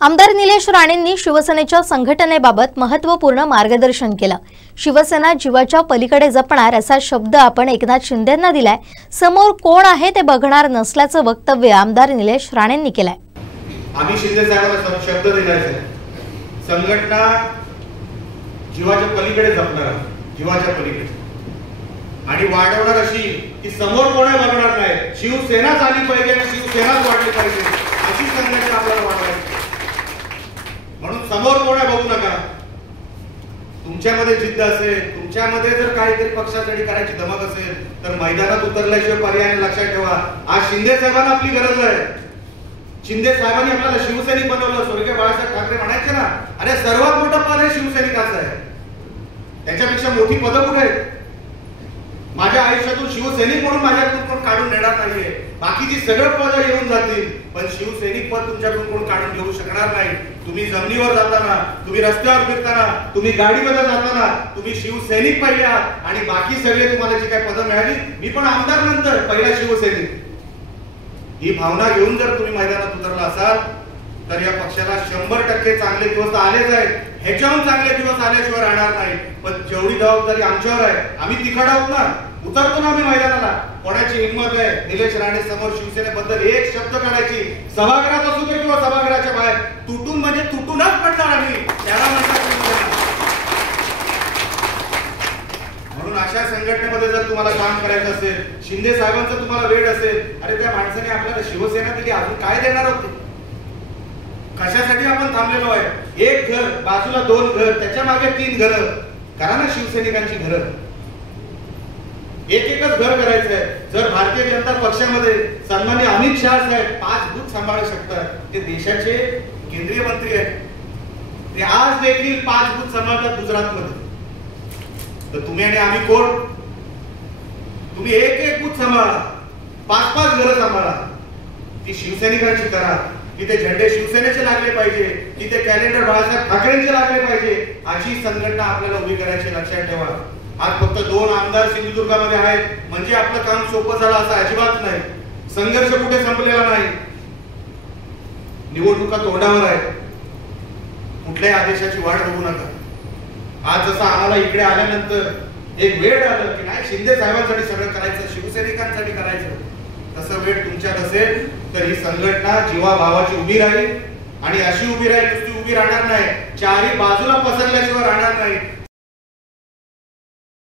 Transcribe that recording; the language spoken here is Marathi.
आमदार निलेश राणेंनी शिवसेनेच्या संघटनेबाबत महत्त्वपूर्ण मार्गदर्शन केलं। शिवसेना जीवाच्या पलीकडे जपणार असा शब्द आपण एकनाथ शिंदेंना दिलाय। समोर कोण आहे ते बघणार नसल्याचं वक्तव्य आमदार निलेश राणेंनी केलंय। आम्ही शिंदे साहेबांना शब्द दिलाय, संघटना जीवाच्या पलीकडे जपणार, जीवाच्या पलीकडे आणि वाढवणार अशी की समोर कोण बघणार नाही। शिवसेना झाली पाहिजे आणि शिवसेनाच वाढली पाहिजे अशी संघटना आपल्याला वाढवायची। म्हणून समोर कोण बघू नका। तुमच्यामध्ये जिद्द असेल, तुमच्यामध्ये जर काहीतरी पक्षासाठी करायची धमक असेल तर मैदानात उतरल्याशिवाय पर्याय लक्षात ठेवा। आज शिंदे साहेबांना आपली गरज आहे। शिंदे साहेबांनी आपल्याला शिवसैनिक बनवलं। स्वर्गीय बाळासाहेब ठाकरे म्हणायचे ना, अरे सर्वात मोठं पद हे शिवसैनिकाचं आहे, त्याच्यापेक्षा मोठी पदं कुठे आहेत? माझ्या आयुष्यातून शिवसैनिक म्हणून माझ्याकडून कोण काढून नेणार नाहीये। बाकीची सगळं पद येऊन जातील, पण शिवसैनिक पद तुमच्याकडून कोण काढून घेऊ शकणार नाही। तुम्ही जमिनीवर जाताना, तुम्ही रस्त्यावर फिरताना, तुम्ही गाडीमध्ये जाताना तुम्ही शिवसैनिक पाहिले आहात आणि बाकी सगळे तुम्हाला जी काही पदं मिळाली, मी पण आमदार नंतर पहिला शिवसैनिक, ही भावना घेऊन जर तुम्ही मैदानात उतरला असाल तर या पक्षाला 100% चांगले दिवस आलेच आहेत। ह्याच्याहून चांगले दिवस आल्याशिवाय राहणार नाही। पण जेवढी जबाबदारी आमच्यावर आहे, आम्ही तिखट आहोत ना, उतरतो ना आम्ही मैदानाला। कोणाची हिंमत आहे निलेश राणे समोर शिवसेनेबद्दल एक शब्द काढायची? सभागृहात असू दे किंवा सभागृहाच्या बाहेर, तुटून म्हणजे तुटूनच पडणार आम्ही, त्याला म्हणतात। म्हणून अशा संघटनेमध्ये जर तुम्हाला काम करायचं असेल, शिंदे साहेबांचं तुम्हाला वेळ असेल, अरे त्या माणसाने आपल्याला शिवसेना दिली, अजून काय देणार होते? कशासाठी आपण थांबलेलो आहे? एक घर, बाजूला 2 घर, त्याच्या मागे 3 घर करा ना शिवसैनिकांची घर। एक-एकच घर करायचं आहे। जर भारतीय जनता पक्षामध्ये सन्माननीय अमित शहा साहेब 5 बूथ सांभाळू शकतात, ते देशाचे केंद्रीय मंत्री आहेत, ते आज देखील 5 बूथ सांभाळतात गुजरातमध्ये, तर तुम्ही आणि आम्ही कोण? तुम्ही एक बूथ सांभाळा, 5 घर सांभाळा, ती शिवसैनिकांची करा। तिथे झेंडे शिवसेनेचे लागले पाहिजे, तिथे कॅलेंडर बाळासाहेब ठाकरेंचे लागले पाहिजे, अशी संघटना आपल्याला उभी करायची, लक्षात ठेवा। आज फक्त 2 आमदार सिंधुदुर्गामध्ये आहेत म्हणजे आपलं काम सोपं झालं असं अजिबात नाही। संघर्ष कुठे संपलेला नाही, निवडणुका तोंडावर आहेत, कुठल्याही आदेशाची वाट बघू नका। आज जसं आम्हाला इकडे आल्यानंतर एक वेळ आलं की नाही शिंदे साहेबांसाठी सगळं करायचं, शिवसैनिकांसाठी करायचं, तसं वेळ तुमच्यात असेल तर ही संघटना जीवाभावाची उभी राहील आणि अशी उभी राहील, नुसती उभी राहणार नाही, चारही बाजूला पसरल्याशिवाय राहणार नाही।